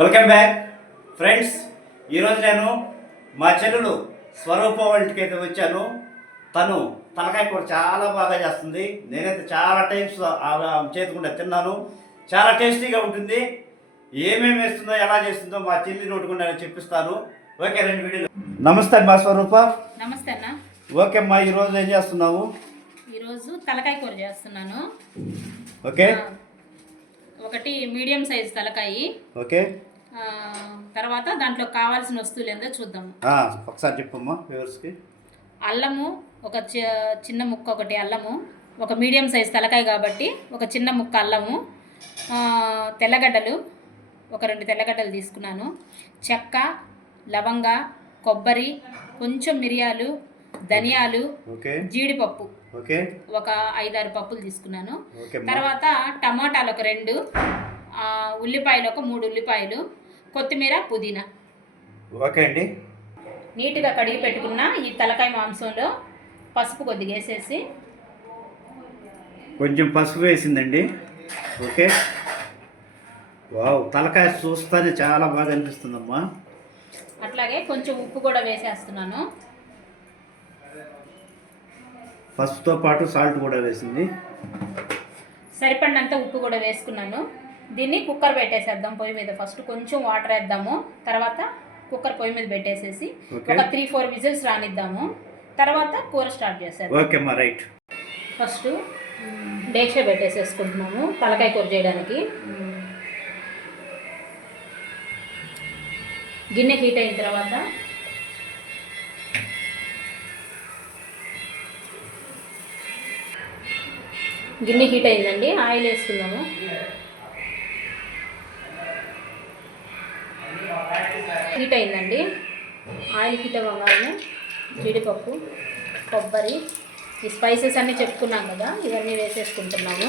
Welcome back friends. ఈరోజు నేను మా చెల్లెలు స్వరూప వాళ్ళకి అయితే వచ్చాను. తను తలకాయ కూర చాలా బాగా చేస్తుంది. నేనైతే చాలా టైమ్స్ చేతుకుంటే తిన్నాను. చాలా టేస్టీగా ఉంటుంది. ఏమేమి వేస్తుందో ఎలా చేస్తుందో మా చెల్లి నోటుకుండా చెప్పిస్తాను. ఓకే, రెండు వీడియోలు. నమస్తే మా స్వరూప. నమస్తే అన్న. ఓకే అమ్మా, ఈరోజు ఏం చేస్తున్నావు? ఈరోజు తలకాయ కూర చేస్తున్నాను. ఓకే, ఒకటి మీడియం సైజ్ తలకాయ. ఓకే, తర్వాత దాంట్లో కావాల్సిన వస్తువులు ఏందో చూద్దాం. ఒకసారి చెప్పమ్మా వ్యూవర్స్కి. అల్లము ఒక చిన్న ముక్క, ఒకటి అల్లము, ఒక మీడియం సైజ్ తలకాయ కాబట్టి ఒక చిన్న ముక్క అల్లము, తెల్లగడ్డలు ఒక 2 తెల్లగడ్డలు తీసుకున్నాను, చెక్క, లవంగ, కొబ్బరి, కొంచెం మిరియాలు, ధనియాలు, జీడిపప్పు ఒక 5-6 పప్పులు తీసుకున్నాను. తర్వాత టమాటాలు ఒక 2, ఉల్లిపాయలు ఒక 3 ఉల్లిపాయలు, కొత్తిమీర, పుదీనా. ఓకే అండి. నీట్గా కడిగి పెట్టుకున్న ఈ తలకాయ మాంసంలో పసుపు కొద్దిగా వేసేసి, కొంచెం పసుపు వేసిందండి. ఓకే, వావ్, తలకాయ చూస్తానే చాలా బాగా అనిపిస్తుందమ్మా. అట్లాగే కొంచెం ఉప్పు కూడా వేసేస్తున్నాను. పసుపుతో పాటు సాల్ట్ కూడా వేసింది. సరిపడినంత ఉప్పు కూడా వేసుకున్నాను. దీన్ని కుక్కర్ పెట్టేసేద్దాం పొయ్యి మీద. ఫస్ట్ కొంచెం వాటర్ వేద్దాము, తర్వాత కుక్కర్ పొయ్యి మీద పెట్టేసేసి ఒక 3-4 విజిల్స్ రానిద్దాము. తర్వాత కూర స్టార్ట్ చేసేద్దాం. ఓకే అమ్మా, రైట్. ఫస్ట్ డేక్ష పెట్టేసేసుకుంటున్నాము తలకాయ కూర చేయడానికి. గిన్నె హీట్ అయిన తర్వాత గిన్నె హీట్ అయిందండి, ఆయిల్ వేసుకుందాము. హీట్ అయిందండి, ఆయిల్ హీట్ అవ్వగానే జీడిపప్పు, కొబ్బరి, ఈ స్పైసెస్ అన్నీ చెప్పుకున్నాం కదా, ఇవన్నీ వేసేసుకుంటున్నాము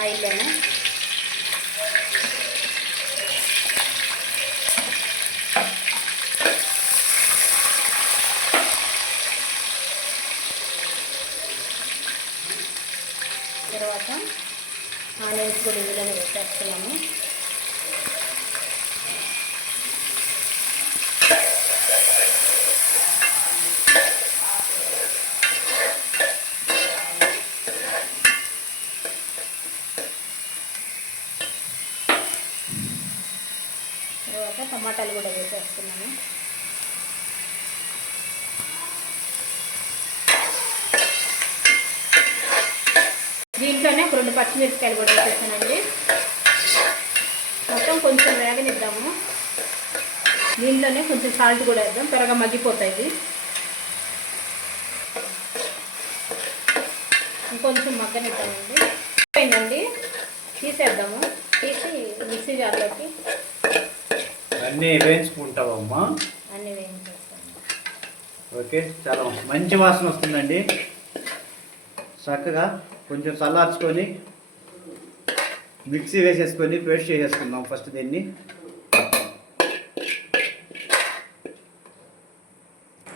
ఆయిల్లోనే. తర్వాత ఆనియన్స్ కూడా ఇందులోనే వేసేస్తున్నాము. తర్వాత టమాటాలు కూడా వేసేస్తున్నాము. దీంట్లోనే ఒక 2 పచ్చిమిరపకాయలు కూడా వేసేసానండి. మొత్తం కొంచెం వేగనిద్దాము. దీంట్లోనే కొంచెం సాల్ట్ కూడా వేద్దాం, త్వరగా మగ్గిపోతాయి. ఇంకొంచెం మగ్గనిద్దామండి. అయిపోయిందండి, తీసేద్దాము. తీసి మిక్సీ జార్లోకి అన్నీ వేయించుకుంటావమ్మా? అన్నీ వేయించేస్తాము. ఓకే, చాలా మంచి వాసన వస్తుందండి. చక్కగా కొంచెం చల్లార్చుకొని మిక్సీ వేసేసుకొని పేస్ట్ చేసేసుకుందాం ఫస్ట్ దీన్ని.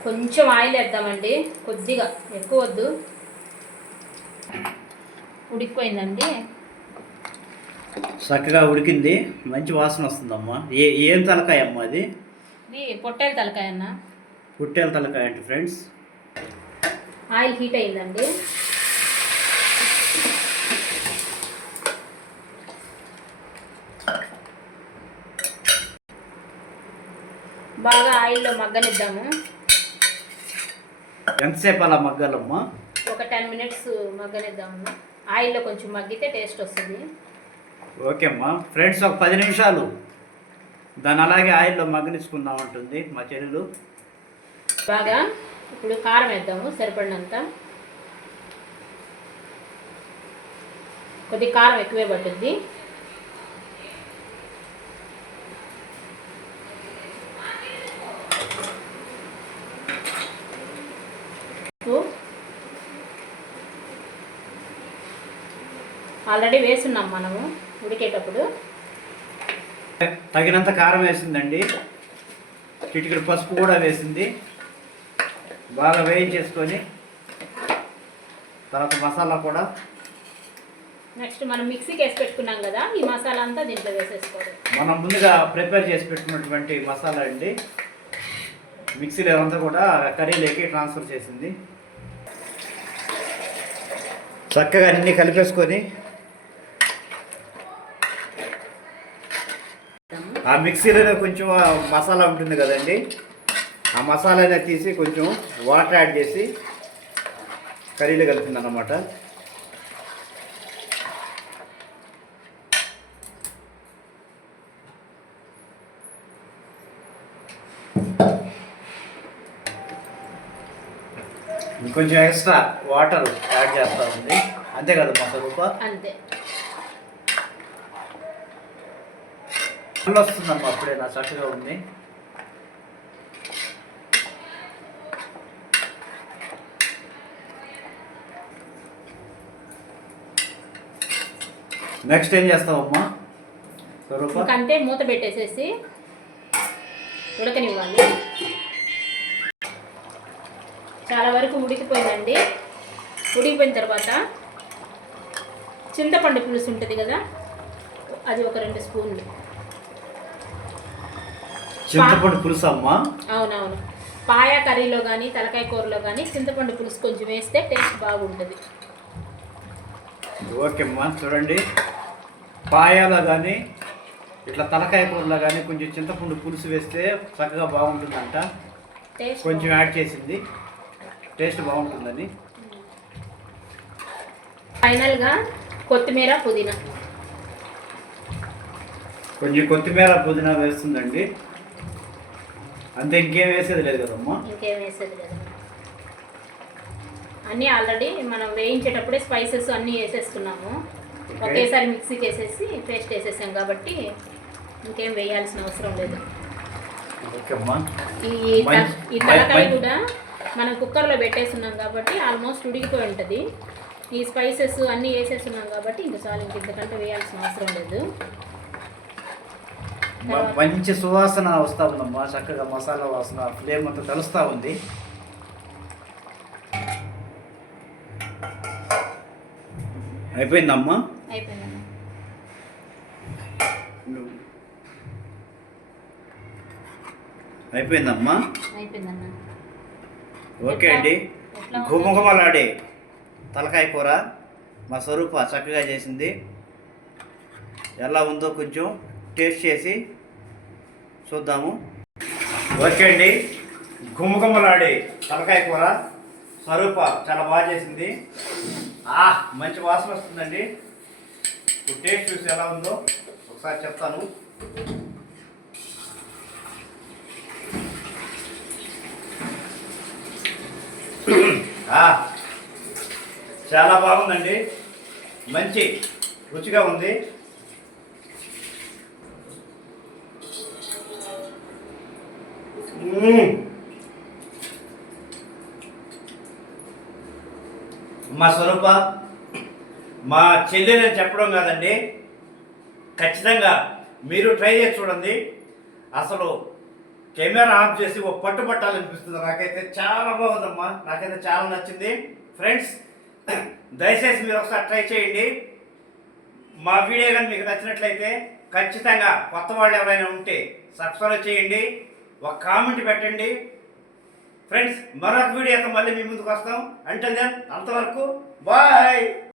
కొంచెం ఆయిల్ వేద్దామండి, కొద్దిగా, ఎక్కువ వద్దు. ఉడికిపోయిందండి, చక్కగా ఉడికింది, మంచి వాసన వస్తుందమ్మా. ఏం తలకాయ అమ్మా అది? ఇది పొట్టేల తలకాయ అన్న. పొట్టేల తలకాయ అంటే ఫ్రెండ్స్. ఆయిల్ హీట్ అయిందండి, బాగా ఆయిల్లో మగ్గనిద్దాము. ఎంతసేపు అలా మగ్గాలమ్మా? ఒక 10 మినిట్స్ మగ్గనిద్దాము. ఆయిల్లో కొంచెం మగ్గితే టేస్ట్ వస్తుంది. ఓకే అమ్మా. ఫ్రెండ్స్, ఒక 10 నిమిషాలు దాన్ని అలాగే ఆయిల్లో మగ్గనిచ్చుకుందాం ఉంటుంది మా చెల్లెలు. బాగా ఇప్పుడు కారం వేద్దాము సరిపడినంత. కొద్దిగా కారం ఎక్కువే పట్టుద్ది. ఆల్రెడీ వేస్తున్నాం మనము ఉడికేటప్పుడు. తగినంత కారం వేసిందండి, చిటికెడు పసుపు కూడా వేసింది. బాగా వేయించేసుకొని తర్వాత మసాలా కూడా నెక్స్ట్ మనం మిక్సీకి వేసి పెట్టుకున్నాం కదా, ఈ మసాలా అంతా దీంట్లో వేసేసుకోవాలి. మనం ముందుగా ప్రిపేర్ చేసి పెట్టుకున్నటువంటి మసాలా అండి, మిక్సీలో అంతా కూడా కర్రీలోకి ట్రాన్స్ఫర్ చేసింది. చక్కగా అన్నీ కలిపేసుకొని ఆ మిక్సీలో కొంచెం మసాలా ఉంటుంది కదండి, ఆ మసాలానే తీసి కొంచెం వాటర్ యాడ్ చేసి కర్రీలో కలిపింది అన్నమాట. ఇంకొంచెం ఎక్స్ట్రా వాటర్ యాడ్ చేస్తూ ఉంది, అంతే కదా మా స్వరూప? అంతే. వస్తుందమ్మా అప్పుడే నా చక్కగా ఉంది. నెక్స్ట్ ఏం చేస్తావమ్మా స్వరూప? అంటే మూత పెట్టేసేసి ఉడకనివ్వాలి. చాలా వరకు ఉడికిపోయిందండి. ఉడికిపోయిన తర్వాత చింతపండు పులుసు ఉంటుంది కదా, అది ఒక 2 స్పూన్లు. చింతపండు పులుసు అమ్మా? అవునవును. పాయ కర్రీలో కానీ తలకాయ కూరలో కానీ చింతపండు పులుసు కొంచెం వేస్తే టేస్ట్ బాగుంటుంది. ఓకే అమ్మా, చూడండి, పాయాలో కానీ ఇట్లా తలకాయ కూరలో కానీ కొంచెం చింతపండు పులుసు వేస్తే చక్కగా బాగుంటుందంట. టేస్ట్ కొంచెం యాడ్ చేసింది, టేస్ట్ బాగుంటుందని. ఫైనల్గా కొత్తిమీర పుదీనా, కొంచెం కొత్తిమీర పుదీనా వేస్తుందండి, అంతే. ఇంకేం వేసేది లేదు కదమ్మా? ఇంకేం వేసేది లేదు. అన్నీ ఆల్రెడీ మనం వేయించేటప్పుడే స్పైసెస్ అన్నీ వేసేస్తున్నాము. ఒకేసారి మిక్సీకి వేసేసి పేస్ట్ వేసేసాం కాబట్టి ఇంకేం వేయాల్సిన అవసరం లేదు. ఓకే అమ్మా. ఈ తలకాయ కూడా మనం కుక్కర్లో పెట్టేస్తున్నాం కాబట్టి ఆల్మోస్ట్ ఉడికిపోయి ఉంటుంది. ఈ స్పైసెస్ అన్నీ వేసేస్తున్నాం కాబట్టి ఇంకా చాలు, ఇంకంటే వేయాల్సిన అవసరం లేదు. మంచి సువాసన వస్తూ ఉందమ్మా, చక్కగా మసాలా వాసన ఫ్లేమ్ అంతా తెలుస్తూ ఉంది. అయిపోయిందమ్మా? అయిపోయిందమ్మా. అయిపోయిందమ్మా? అయిపోయిందమ్మా. ఓకే అండి, గుమగుమలాడే తలకాయ కూర మా స్వరూప చక్కగా చేసింది. ఎలా ఉందో కొంచెం టేస్ట్ చేసి చూద్దాము. ఓకే అండి, గుమగుమలాడే తలకాయ కూర స్వరూప చాలా బాగా చేసింది. మంచి వాసన వస్తుందండి. ఇప్పుడు టేస్ట్ చూసి ఎలా ఉందో ఒకసారి చెప్తాను. చాలా బాగుందండి, మంచి రుచిగా ఉంది. మా స్వరూప, మా చెల్లెని చెప్పడం కాదండి, ఖచ్చితంగా మీరు ట్రై చేసి చూడండి. అసలు కెమెరా ఆఫ్ చేసి ఒక పట్టుబట్టాలనిపిస్తుంది. నాకైతే చాలా బాగుందమ్మా, నాకైతే చాలా నచ్చింది. ఫ్రెండ్స్, దయచేసి మీరు ఒకసారి ట్రై చేయండి. మా వీడియో కానీ మీకు నచ్చినట్లయితే ఖచ్చితంగా కొత్త వాళ్ళు ఎవరైనా ఉంటే సబ్స్క్రైబ్ చేయండి, ఒక కామెంట్ పెట్టండి. ఫ్రెండ్స్, మరొక వీడియోతో మళ్ళీ మీ ముందుకు వస్తాం. అంటిల్ దెన్, అంతవరకు బాయ్.